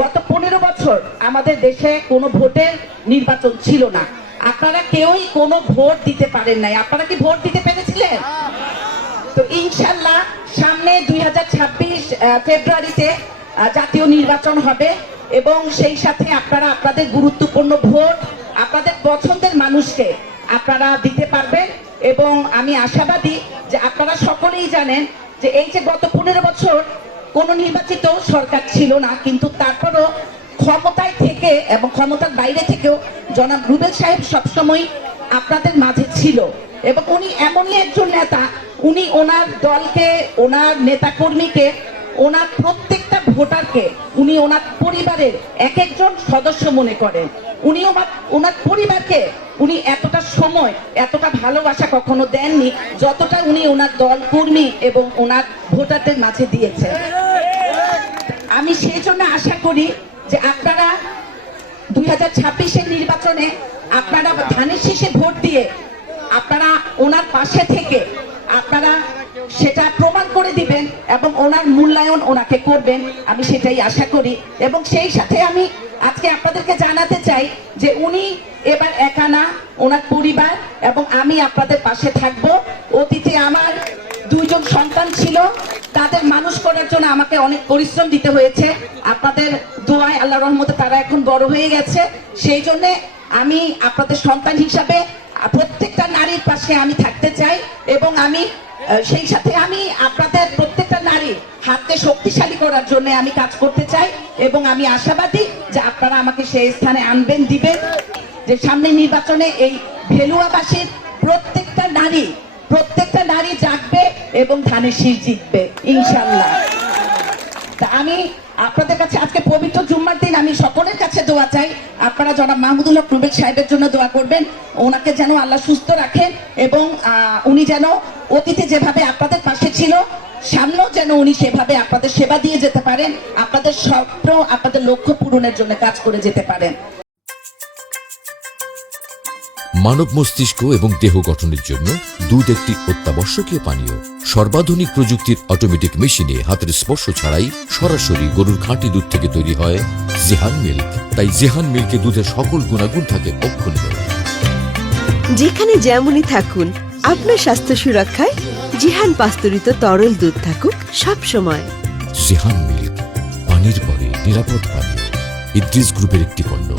গত পনেরো বছর আমাদের দেশে কোনো ভোটের নির্বাচন ছিল না। আপনারা কেউই কোনো ভোট দিতে পারেন নাই। আপনারা কি ভোট দিতে পেরেছিলেন? তো ইনশাল্লাহ সামনে দুই হাজার ছাব্বিশ ফেব্রুয়ারিতে জাতীয় নির্বাচন হবে এবং সেই সাথে আপনারা আপনাদের গুরুত্বপূর্ণ ভোট, আপনাদের পছন্দের মানুষকে আপনারা দিতে পারবেন এবং আমি আশাবাদী যে আপনারা সকলেই জানেন যে এই যে গত পনেরো বছর কোনো নির্বাচিত সরকার ছিল না, কিন্তু তারপরও ক্ষমতায় থেকে এবং ক্ষমতার বাইরে থেকেও জনাব রুবেল সাহেব সবসময় আপনাদের মাঝে ছিল এবং উনি এমনই একজন নেতা, উনি ওনার দলকে, ওনার নেতাকর্মীকে, ওনার প্রত্যেকটা ভোটারকে, উনি ওনার পরিবারের এক একজন সদস্য মনে করেন। উনি ওনার পরিবারকে উনি এতটা সময়, এতটা ভালোবাসা কখনো দেননি, যতটা উনি ওনার দল কর্মী এবং ওনার ভোটারদের মাঝে দিয়েছেন। আমি সেই জন্য আশা করি যে আপনারা দুই হাজার ছাব্বিশের নির্বাচনে আপনারা ধানের শীষে ভোট দিয়ে আপনারা ওনার পাশে থেকে দিবেন এবং ওনার মূল্যায়ন ওনাকে করবেন, আমি সেটাই আশা করি। এবং সেই সাথে আমি আজকে আপনাদেরকে জানাতে চাই যে উনি এবার একা না, ওনার পরিবার এবং আমি আপনাদের পাশে থাকব। অতীতে আমার দুইজন সন্তান ছিল, তাদের মানুষ করার জন্য আমাকে অনেক পরিশ্রম দিতে হয়েছে। আপনাদের দোয়ায় আল্লাহ রহমতে তারা এখন বড় হয়ে গেছে। সেই জন্যে আমি আপনাদের সন্তান হিসাবে প্রত্যেকটা নারীর পাশে আমি থাকতে চাই এবং আমি সেই সাথে আমি আপনাদের হাতকে শক্তিশালী করার জন্য আমি কাজ করতে চাই এবং আমি আশাবাদী যে আপনারা আমাকে সেই স্থানে আনবেন, দিবেন। যে সামনে নির্বাচনে এই ভেলুয়াবাসীর প্রত্যেকটা নারী প্রত্যেকটা নারী জাগবে এবং ধানের শীষ জিতবে ইনশাল্লাহ তা আমি আপনাদের কাছে আজকে পবিত্র জুম্মার দিন আমি সকলের কাছে দোয়া চাই আপনারা যারা মাহমুদুল্লাহ প্রবেশ সাহেবের জন্য দোয়া করবেন, ওনাকে যেন আল্লাহ সুস্থ রাখেন এবং উনি যেন অতীতে যেভাবে আপনাদের পাশে ছিল, সামনেও যেন উনি সেভাবে আপনাদের সেবা দিয়ে যেতে পারেন, আপনাদের স্বপ্ন, আপনাদের লক্ষ্য পূরণের জন্য কাজ করে যেতে পারেন। মানব মস্তিষ্ক এবং দেহ গঠনের জন্য দুধ একটি অত্যাবশ্যকীয় পানীয়। সর্বাধুনিক প্রযুক্তির অটোমেটিক মেশিনে হাতের স্পর্শ ছাড়াই সরাসরি গরুর খাঁটি দুধ থেকে তৈরি হয় জেহান মিল্ক। তাই জেহান মিল্কে দুধের সকল গুণাগুণ থাকে অক্ষুণ্ণ। যেখানে যেমনই থাকুন আপনার স্বাস্থ্য সুরক্ষায় জিহান পাস্তুরিত তরল দুধ থাকুক সব সময় জেহান মিল্ক পানির পরে নিরাপদ পানীয়। ইদ্রিস গ্রুপের একটি পণ্য।